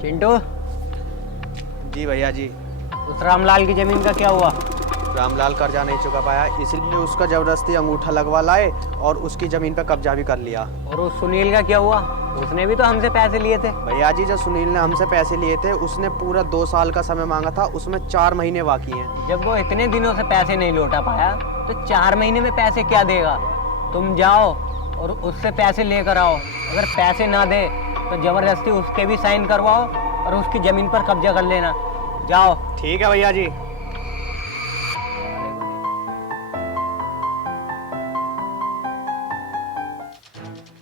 चिंटू, जी भैया जी। उस रामलाल की जमीन का क्या हुआ? रामलाल कर्जा नहीं चुका पाया, इसलिए उसका जबरदस्ती अंगूठा लगवा लाए और उसकी जमीन पर कब्जा भी कर लिया। और उस सुनील का क्या हुआ? उसने भी तो हमसे पैसे लिए थे। भैया जी, जब सुनील ने हमसे पैसे लिए थे उसने पूरा 2 साल का समय मांगा था, उसमें 4 महीने बाकी हैं। जब वो इतने दिनों से पैसे नहीं लौटा पाया तो 4 महीने में पैसे क्या देगा? तुम जाओ और उससे पैसे लेकर आओ। अगर पैसे ना दे तो जबरदस्ती उसके भी साइन करवाओ और उसकी जमीन पर कब्जा कर लेना। जाओ। ठीक है भैया जी।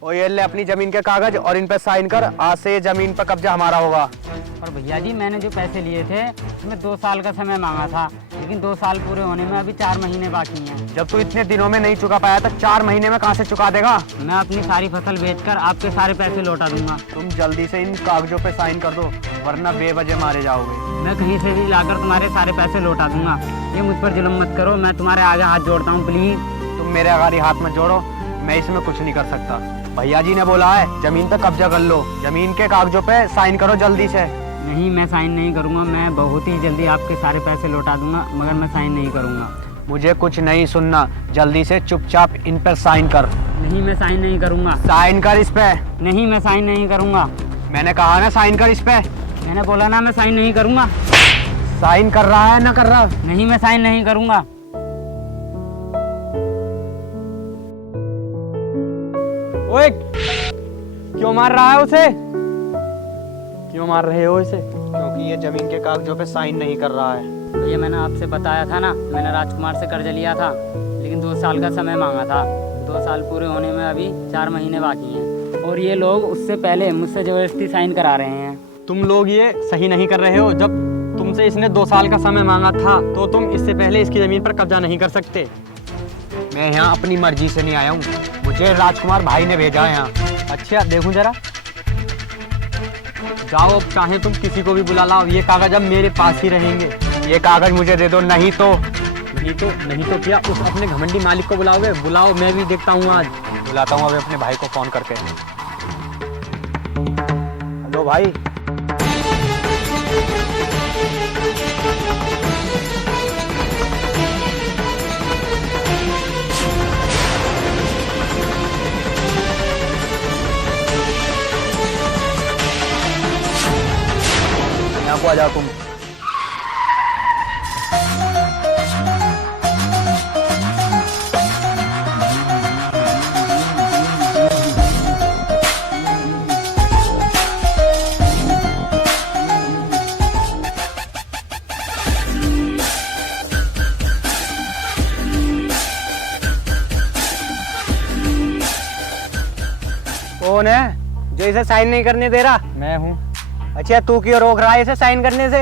और ये ले अपनी जमीन के कागज और इन पे साइन कर। आज से ये जमीन पर कब्जा हमारा होगा। और भैया जी, मैंने जो पैसे लिए थे उसमें 2 साल का समय मांगा था, लेकिन 2 साल पूरे होने में अभी 4 महीने बाकी हैं। जब तू इतने दिनों में नहीं चुका पाया तो 4 महीने में कहाँ से चुका देगा? मैं अपनी सारी फसल बेचकर आपके सारे पैसे लौटा दूंगा। तुम जल्दी से इन कागजों पे साइन कर दो, वरना बेवजह मारे जाओगे। मैं कहीं से भी लाकर तुम्हारे सारे पैसे लौटा दूंगा। ये मुझ पर जुल्म मत करो, मैं तुम्हारे आगे हाथ जोड़ता हूँ, प्लीज। तुम मेरे आगे हाथ मत जोड़ो, मैं इसमें कुछ नहीं कर सकता। भैया जी ने बोला है जमीन पे कब्जा कर लो, जमीन के कागजों पे साइन करो जल्दी से। नहीं, मैं साइन नहीं करूंगा। मैं बहुत ही जल्दी आपके सारे पैसे लौटा दूंगा, मगर मैं साइन नहीं करूंगा। मुझे कुछ नहीं सुनना, जल्दी से चुपचाप इन पर साइन कर। नहीं, मैं साइन नहीं करूंगा। साइन कर इस पे। नहीं, मैं साइन नहीं करूंगा। मैंने कहा ना साइन कर इस पे। मैंने बोला ना, मैं साइन नहीं करूंगा। साइन कर रहा है ना कर रहा? नहीं, मैं साइन नहीं करूंगा। ओए, क्यों मार रहा है उसे? क्यों मार रहे हो इसे? क्योंकि ये जमीन के कागजों पे साइन नहीं कर रहा है। भैया, मैंने आपसे बताया था ना, मैंने राजकुमार से कर्जा लिया था, लेकिन 2 साल का समय मांगा था। 2 साल पूरे होने में अभी 4 महीने बाकी हैं, और ये लोग उससे पहले मुझसे जबरदस्ती साइन करा रहे हैं। तुम लोग ये सही नहीं कर रहे हो। जब तुमसे इसने 2 साल का समय मांगा था तो तुम इससे पहले इसकी जमीन पर कब्जा नहीं कर सकते। मैं यहाँ अपनी मर्जी से नहीं आया हूँ, मुझे राजकुमार भाई ने भेजा है यहाँ। अच्छा, देखूं जरा। जाओ, अब चाहे तुम किसी को भी बुला लाओ, ये कागज अब मेरे पास ही रहेंगे। ये कागज मुझे दे दो, नहीं तो नहीं तो क्या उस अपने घमंडी मालिक को बुलाओगे? बुलाओ, मैं भी देखता हूँ आज। बुलाता हूँ अभी अपने भाई को फोन करके। हेलो भाई। यहाँ को आ जाओ तुम। कौन है जो इसे साइन नहीं करने दे रहा? मैं हूँ। अच्छा, तू क्यों रोक रहा है इसे साइन करने से?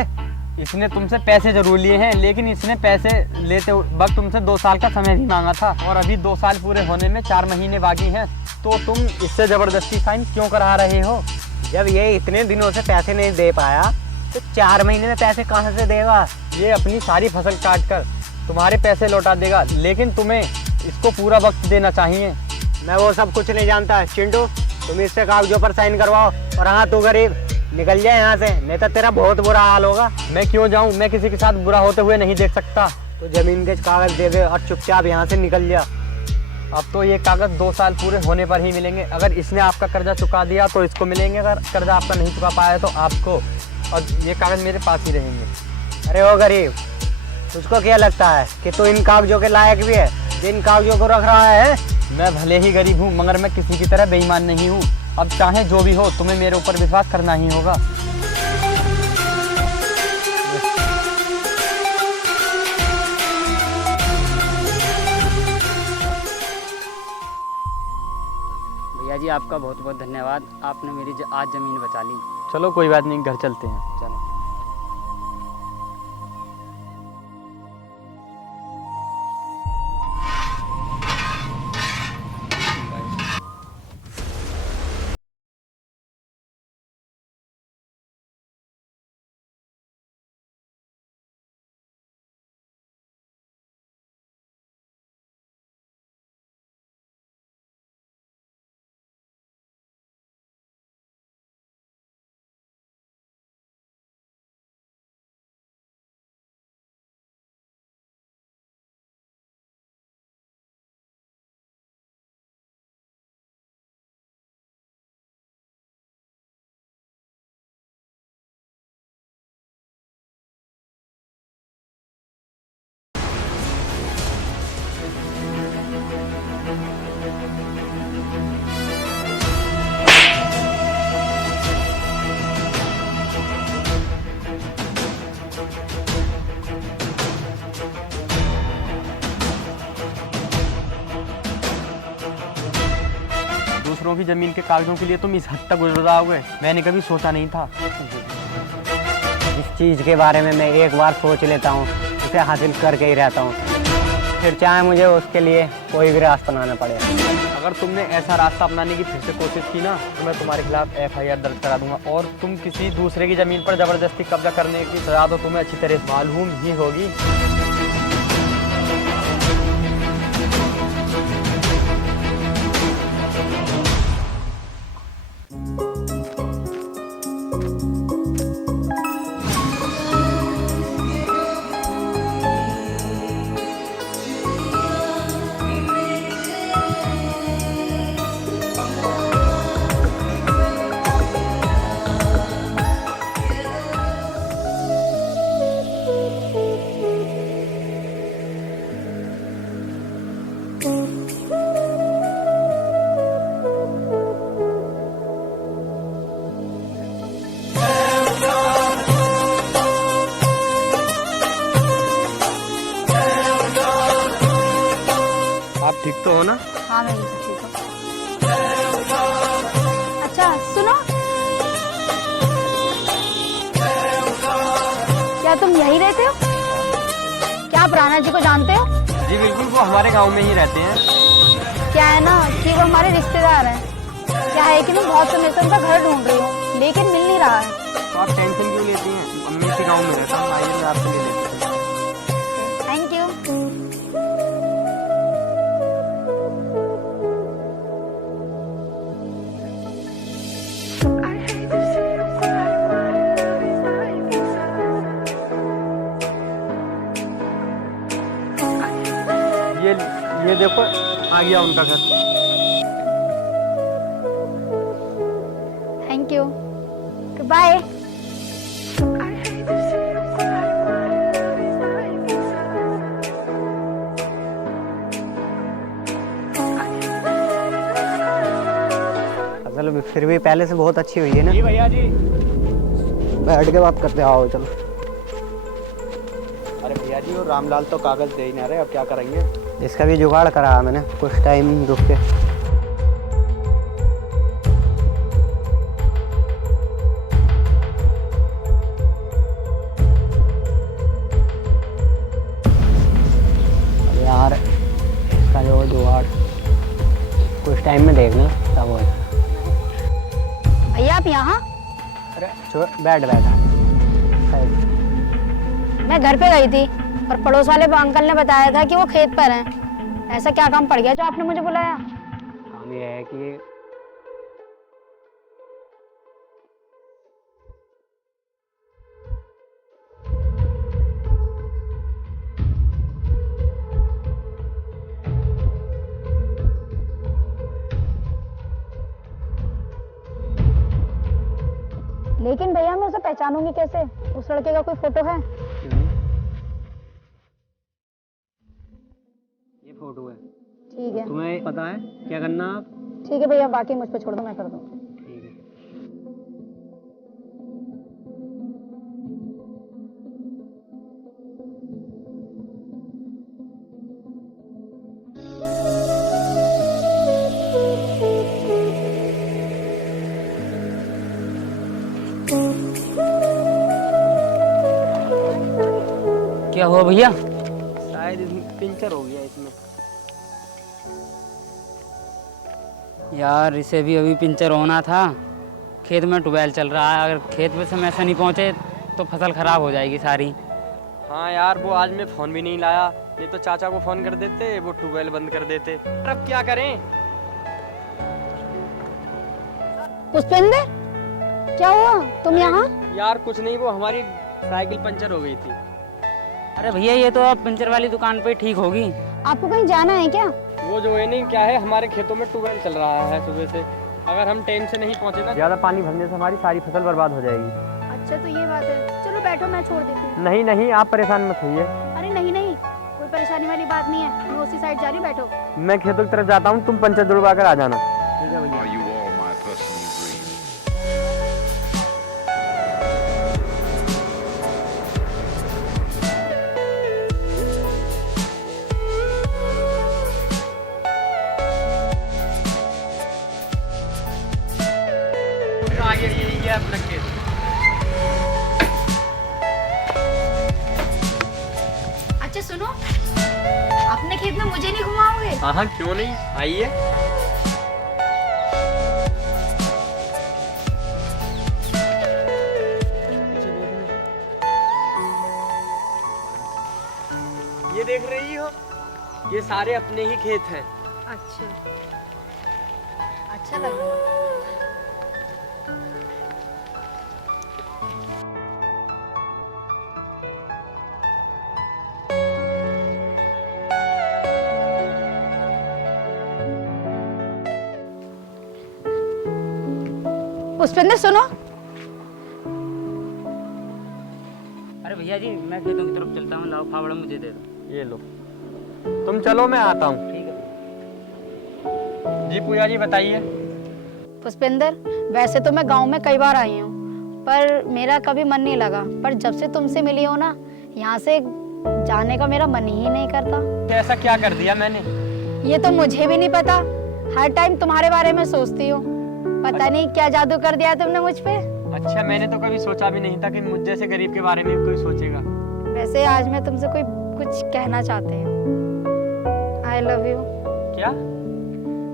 इसने तुमसे पैसे जरूर लिए हैं, लेकिन इसने पैसे लेते वक्त तुमसे 2 साल का समय भी मांगा था, और अभी 2 साल पूरे होने में 4 महीने बाकी हैं। तो तुम इससे जबरदस्ती साइन क्यों करा रहे हो? जब ये इतने दिनों से पैसे नहीं दे पाया तो 4 महीने में पैसे कहाँ से देगा? ये अपनी सारी फसल काट कर तुम्हारे पैसे लौटा देगा, लेकिन तुम्हें इसको पूरा वक्त देना चाहिए। मैं वो सब कुछ नहीं जानता। चिंटू, तुम इससे कागजों पर साइन करवाओ। और हाँ, तू गरीब, निकल जाए यहाँ से, नहीं तो तेरा बहुत बुरा हाल होगा। मैं क्यों जाऊँ? मैं किसी के साथ बुरा होते हुए नहीं देख सकता। तो जमीन के कागज दे दे और चुपचाप यहाँ से निकल जा। अब तो ये कागज 2 साल पूरे होने पर ही मिलेंगे। अगर इसने आपका कर्जा चुका दिया तो इसको मिलेंगे, अगर कर्जा आपका नहीं चुका पाया तो आपको, और ये कागज मेरे पास ही रहेंगे। अरे वो गरीब, तुझको क्या लगता है कि तू इन कागजों के लायक भी है जिन कागजों को रख रहा है? मैं भले ही गरीब हूँ, मगर मैं किसी की तरह बेईमान नहीं हूँ। अब चाहे जो भी हो, तुम्हें मेरे ऊपर विश्वास करना ही होगा। भैया जी, आपका बहुत बहुत धन्यवाद। आपने मेरी आज ज़मीन बचा ली। चलो, कोई बात नहीं, घर चलते हैं। चलो। दूसरों की जमीन के कागजों के लिए तुम इस हद तक गुजर जाओगे, मैंने कभी सोचा नहीं था। इस चीज़ के बारे में मैं एक बार सोच लेता हूँ, उसे हासिल करके ही रहता हूँ, फिर चाहे मुझे उसके लिए कोई भी रास्ता अपनाना पड़े। अगर तुमने ऐसा रास्ता अपनाने की फिर से कोशिश की ना, तो मैं तुम्हारे खिलाफ FIR दर्ज करा दूंगा, और तुम किसी दूसरे की ज़मीन पर ज़बरदस्ती कब्जा करने की सज़ा तो तुम्हें अच्छी तरह मालूम ही होगी। आप ठीक तो हो ना? हाँ मैं बिल्कुल ठीक हूँ। अच्छा सुनो, क्या तुम यहीं रहते हो? क्या आप राणा जी को जानते हो? जी बिल्कुल, वो हमारे गांव में ही रहते हैं। क्या है ना कि वो हमारे रिश्तेदार हैं। क्या है कि मैं बहुत समय से उनका घर ढूंढ रही हूँ, लेकिन मिल नहीं रहा है। तो आप टेंशन क्यों लेती हैं? अम्मी इसी गाँव में रहता हूँ, आइए मैं आपसे ले लेता हूँ। Thank you. ये देखो, आ गया उनका घर। Thank you. बाय। चलो फिर भी पहले से बहुत अच्छी हुई है ना। जी भैया जी। बैठ के बात करते आओ चलो। अरे भैया जी, वो रामलाल तो कागज दे ही नहीं रहे, अब क्या करेंगे? इसका भी जुगाड़ करा मैंने, कुछ टाइम रुक के। यार इसका जो जुगाड़ कुछ टाइम में देखना तब हो। भैया आप यहाँ? अरे बैठ बैठ। मैं घर पे गई थी और पड़ोस वाले अंकल ने बताया था कि वो खेत पर हैं। ऐसा क्या काम पड़ गया जो आपने मुझे बुलाया? काम ये है कि लेकिन भैया मैं उसे पहचानूंगी कैसे? उस लड़के का कोई फोटो है? ये फोटो है। ठीक है। तुम्हें पता है क्या करना आप? ठीक है भैया, बाकी मुझ पे छोड़ दो, मैं कर दूँ। ठीक है। क्या हुआ भैया? शायद पंचर हो गया इसमें। यार इसे भी अभी पंचर होना था। खेत में ट्यूबवेल चल रहा है, अगर खेत में समय से नहीं पहुँचे तो फसल खराब हो जाएगी सारी। हाँ यार, वो आज मैं फ़ोन भी नहीं लाया, नहीं तो चाचा को फ़ोन कर देते, वो ट्यूबवेल बंद कर देते। अब क्या करें? पुष्पेंद्र, क्या हुआ? तुम यहाँ? यार कुछ नहीं, वो हमारी साइकिल पंचर हो गई थी। अरे भैया ये तो अब पंचर वाली दुकान पे ठीक होगी। आपको कहीं जाना है क्या? वो जो है नहीं क्या है, हमारे खेतों में ट्यूबवेल चल रहा है सुबह से, अगर हम टाइम से नहीं पहुँचे ना, ज़्यादा पानी भरने से हमारी सारी फसल बर्बाद हो जाएगी। अच्छा तो ये बात है, चलो बैठो मैं छोड़ देती हूँ। नहीं नहीं, आप परेशान मत होइए, अरे नहीं नहीं, कोई परेशानी वाली बात नहीं है, मैं उसी साइड जा रही हूँ, बैठो। मैं खेतों की तरफ जाता हूँ, तुम पंचर जुड़वा कर आ जाना। ठीक है भैया। Are you all my personal dreams? अपना खेत। अच्छा सुनो, अपने खेत में मुझे नहीं घुमाओगे? हाँ हाँ, क्यों नहीं, आइए। ये देख रही हो, ये सारे अपने ही खेत हैं। अच्छा, अच्छा लग रहा है। पुष्पेंद्र सुनो, अरे भैया जी, मैं खेतों की तरफ चलता हूँ, लाओ फावड़ा मुझे दे दो। ये लो, तुम चलो, मैं आता हूँ। ठीक है। जी पूजा जी बताइए। पुष्पेंद्र वैसे तो मैं गांव में कई बार आई हूँ, पर मेरा कभी मन नहीं लगा। पर जब से तुमसे मिली हो ना, यहाँ से जाने का मेरा मन ही नहीं करता। ऐसा क्या कर दिया मैंने? ये तो मुझे भी नहीं पता, हर टाइम तुम्हारे बारे में सोचती हूँ। पता नहीं क्या जादू कर दिया तुमने मुझ पे। अच्छा, मैंने तो कभी सोचा भी नहीं था कि मुझ जैसे गरीब के बारे में कोई सोचेगा। वैसे आज मैं तुमसे कोई कुछ कहना चाहती हूँ। I love you. क्या?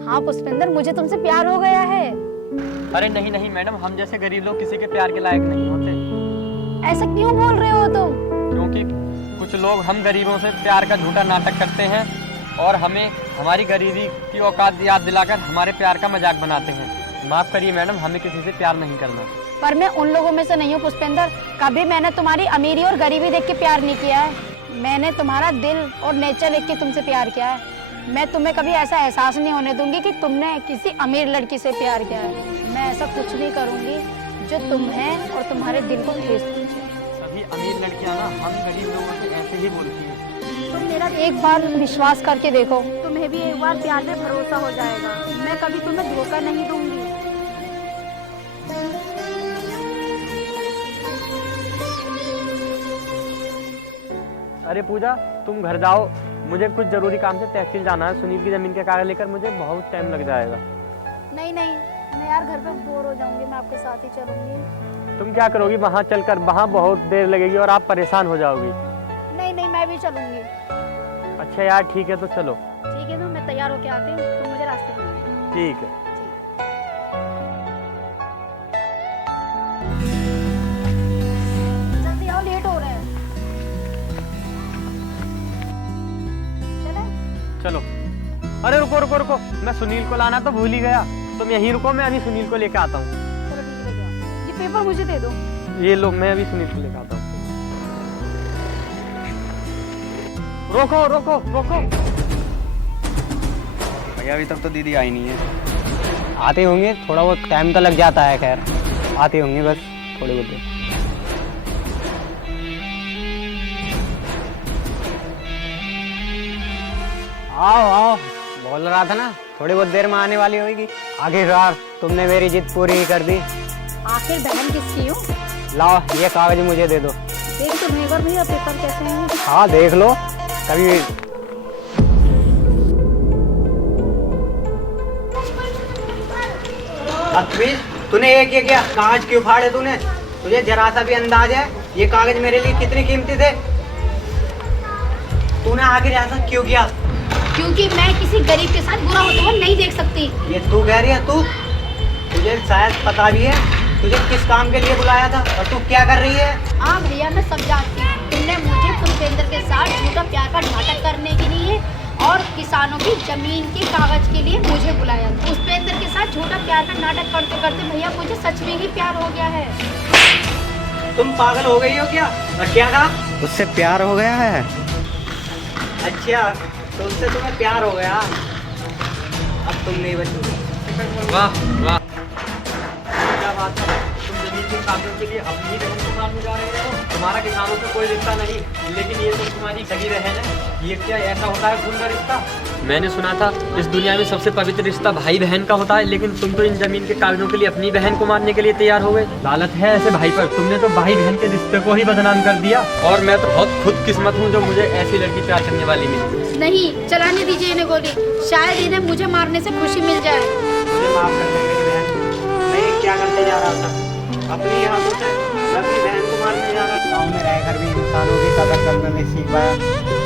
हाँ पुष्पेंद्र, मुझे तुमसे प्यार हो गया है। अरे नहीं नहीं मैडम, हम जैसे गरीब लोग किसी के प्यार के लायक नहीं होते। ऐसा क्यों बोल रहे हो तुम? क्योंकि कुछ लोग हम गरीबों से प्यार का झूठा नाटक करते हैं और हमें हमारी गरीबी की औकात याद दिलाकर हमारे प्यार का मजाक बनाते हैं। माफ करिए मैडम, हमें किसी से प्यार नहीं करना। पर मैं उन लोगों में से नहीं हूँ पुष्पेंद्र। कभी मैंने तुम्हारी अमीरी और गरीबी देख के प्यार नहीं किया है। मैंने तुम्हारा दिल और नेचर देख के तुमसे प्यार किया है। मैं तुम्हें कभी ऐसा एहसास नहीं होने दूंगी कि तुमने किसी अमीर लड़की से प्यार किया है। मैं ऐसा कुछ नहीं करूंगी जो तुम्हें और तुम्हारे दिल को ठेस पहुंचे। सभी अमीर लड़कियां ना हम गरीब लोगों से ऐसे ही बोलती हैं। तुम मेरा एक बार विश्वास करके देखो, तुम्हें भी एक बार प्यार में भरोसा हो जाएगा। मैं कभी तुम्हें धोखा नहीं दूंगी। अरे पूजा, तुम घर जाओ, मुझे कुछ जरूरी काम से तहसील जाना है। सुनील की जमीन के कागज लेकर मुझे बहुत टाइम लग जाएगा। नहीं नहीं, मैं यार घर पे बोर हो जाऊंगी, मैं आपके साथ ही चलूंगी। तुम क्या करोगी वहाँ चलकर? वहाँ बहुत देर लगेगी और आप परेशान हो जाओगी। नहीं नहीं, मैं भी चलूंगी। अच्छा यार ठीक है, तो चलो। ठीक है, तो मैं तैयार होके आती हूँ, तुम मुझे रास्ते में मिलो। ठीक है। जल्दी आओ, लेट हो रहे हैं। चले? चलो। अरे रुको रुको रुको, मैं सुनील को लाना तो भूल ही गया। तुम यहीं रुको, मैं अभी सुनील को लेकर आता हूँ। चलो ठीक है, लेके आओ। ये पेपर मुझे दे दो। ये लो, मैं अभी सुनील को लेकर आता हूँ। रोको रोको रोको। भैया अभी तक तो दीदी आई नहीं है। आते होंगे, थोड़ा बहुत टाइम तो लग जाता है। खैर आते होंगे, बस थोड़ी बहुत देर। आओ आओ, बोल रहा था ना थोड़ी बहुत देर में आने वाली होगी। आखिरकार तुमने मेरी जिद पूरी ही कर दी। आखिर बहन किसकी हूँ? लाओ ये कागज मुझे दे दो। देख तो नहीं कर भैया, पेपर कैसे हैं? हाँ देख लो कभी। बदतमीज, तूने ये क्या किया? कागज क्यों फाड़े तूने? तुझे जरा सा भी अंदाज है ये कागज मेरे लिए कितनी कीमती थे? तूने आखिर ऐसा क्यों किया? क्योंकि मैं किसी गरीब के साथ बुरा होता हुआ नहीं देख सकती। ये तू कह रही है? तू, तुझे शायद पता भी है तुझे किस काम के लिए बुलाया था और तू क्या कर रही है? हाँ भैया, मैं सब जानती हूँ। तुमने मुझे पुष्पेंद्र के साथ झूठा प्यार का नाटक करने के लिए और किसानों की जमीन के कागज के लिए मुझे बुलाया। पुष्पेंद्र के साथ झूठा प्यार का नाटक करते करते भैया मुझे सच में ही प्यार हो गया है। तुम पागल हो गई हो क्या? और क्या कहा? उससे प्यार हो गया है? अच्छा, तो उससे तुम्हें प्यार हो गया? अब तुम नहीं बचोगे। वाह वाह, क्या बात है। तुम जमीन के कागजों के लिए अपनी बहन को मारने जा रहे हो। तुम्हारा किसानों से कोई रिश्ता नहीं, लेकिन ये तो तुम्हारी सगी बहन है। ये क्या ऐसा होता है खून का रिश्ता? मैंने सुना था इस दुनिया में सबसे पवित्र रिश्ता भाई बहन का होता है, लेकिन तुम तो इन जमीन के कागजों के लिए अपनी बहन को मारने के लिए तैयार हो गए। लालच है ऐसे भाई पर, तुमने तो भाई बहन के रिश्ते को ही बदनाम कर दिया। और मैं तो बहुत खुद किस्मत हूँ जो मुझे ऐसी लड़की प्यार करने वाली मिली। नहीं, चलाने दीजिए इन्हें गोली, शायद इन्हें मुझे मारने से खुशी मिल जाए। मुझे माफ कर दे मेरी बहन, मैं ये क्या करते जा रहा था। अपनी हाथों से मैं अपनी बहन को मारने जा रहा हूँ। गाँव में रहकर भी इंसानों की कदर करना नहीं सीख पाया,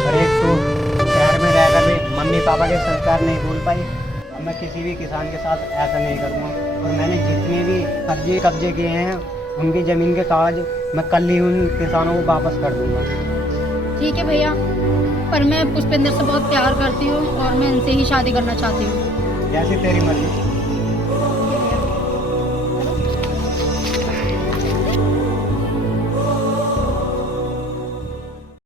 और एक तो शहर में रहकर भी मम्मी पापा के संस्कार नहीं भूल पाई। अब मैं किसी भी किसान के साथ ऐसा नहीं करूँगा, और मैंने जितने भी फर्जी कब्जे किए हैं उनकी ज़मीन के कागज मैं कल ही उन किसानों को वापस कर दूँगा। ठीक है भैया, पर मैं पुष्पेंद्र से बहुत प्यार करती हूँ और मैं इनसे ही शादी करना चाहती हूँ। जैसी तेरी मर्जी।